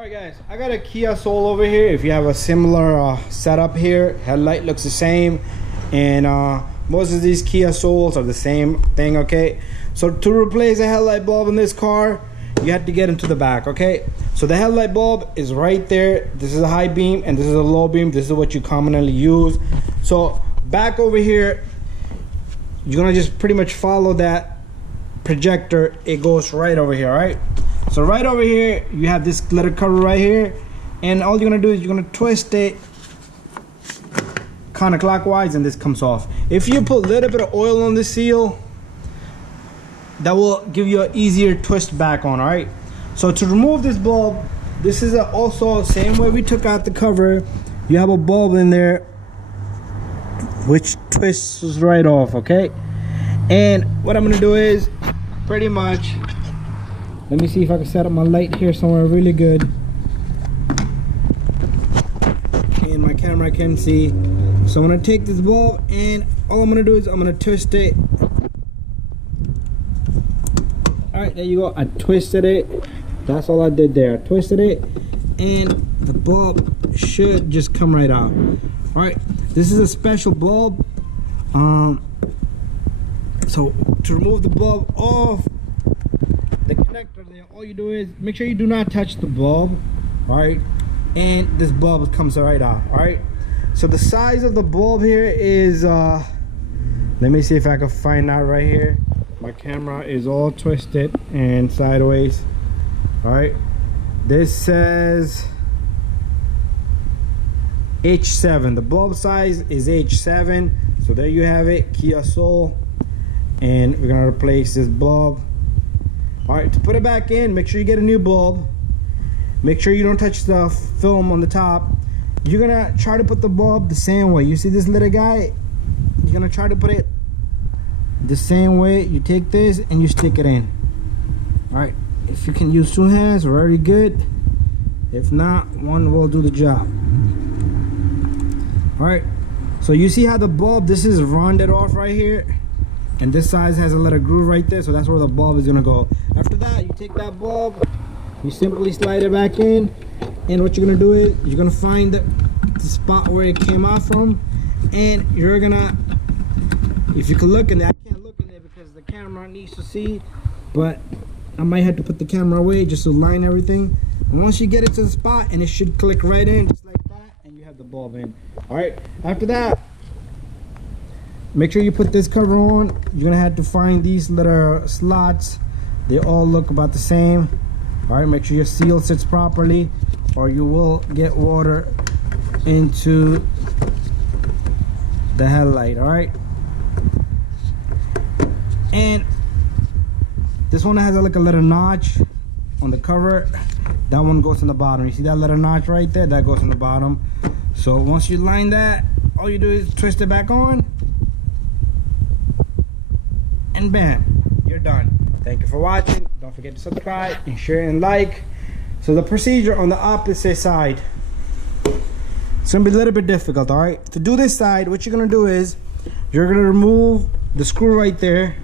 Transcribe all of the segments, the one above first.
Alright guys, I got a Kia Soul over here. If you have a similar setup here, headlight looks the same, and most of these Kia Souls are the same thing, okay? So to replace a headlight bulb in this car, you have to get into the back, okay? So the headlight bulb is right there. This is a high beam and this is a low beam. This is what you commonly use. So back over here, you're gonna just pretty much follow that projector. It goes right over here, right? So right over here, you have this glitter cover right here, and all you're gonna do is you're gonna twist it counterclockwise, and this comes off. If you put a little bit of oil on the seal, that will give you an easier twist back on. All right. So to remove this bulb, this is also same way we took out the cover. You have a bulb in there, which twists right off. Okay. And what I'm gonna do is pretty much. Let me see if I can set up my light here somewhere really good. And my camera can see. So I'm gonna take this bulb and all I'm gonna do is I'm gonna twist it. Alright, there you go. I twisted it. That's all I did there. I twisted it and the bulb should just come right out. Alright, this is a special bulb. So to remove the bulb off the connector there, all you do is make sure you do not touch the bulb, all right? And this bulb comes right out, all right? So the size of the bulb here is let me see if I can find out right here. My camera is all twisted and sideways, all right? This says H7. The bulb size is H7. So there you have it, Kia Soul. And we're gonna replace this bulb. All right, to put it back in, make sure you get a new bulb. Make sure you don't touch the film on the top. You're gonna try to put the bulb the same way. You see this little guy? You're gonna try to put it the same way. You take this and you stick it in. All right, if you can use two hands, very good. If not, one will do the job. All right, so you see how the bulb, this is rounded off right here, and this side has a little groove right there, so that's where the bulb is gonna go. After that, you take that bulb, you simply slide it back in, and what you're gonna do is you're gonna find the spot where it came out from, and you're gonna, if you can look in there, I can't look in there because the camera needs to see, but I might have to put the camera away just to line everything. And once you get it to the spot, and it should click right in just like that, and you have the bulb in. All right, after that, make sure you put this cover on. You're gonna have to find these little slots. They all look about the same. All right, make sure your seal sits properly or you will get water into the headlight. All right, and this one has like a little notch on the cover. That one goes on the bottom. You see that little notch right there? That goes on the bottom. So once you line that, all you do is twist it back on, and bam, you're done. Thank you for watching. Don't forget to subscribe and share and like. So the procedure on the opposite side, it's gonna be a little bit difficult. All right, to do this side, what you're gonna do is you're gonna remove the screw right there.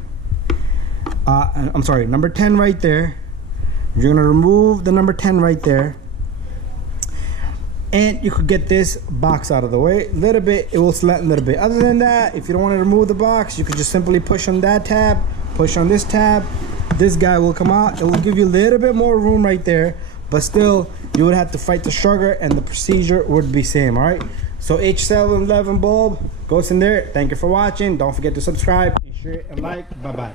I'm sorry, number 10 right there. You're gonna remove the number 10 right there, and you could get this box out of the way a little bit. It will slant a little bit. Other than that, if you don't want to remove the box, you could just simply push on that tab, push on this tab. This guy will come out. It will give you a little bit more room right there, but still you would have to fight the struggle, and the procedure would be same. All right, so H711 bulb goes in there. Thank you for watching. Don't forget to subscribe and share and like. Bye bye.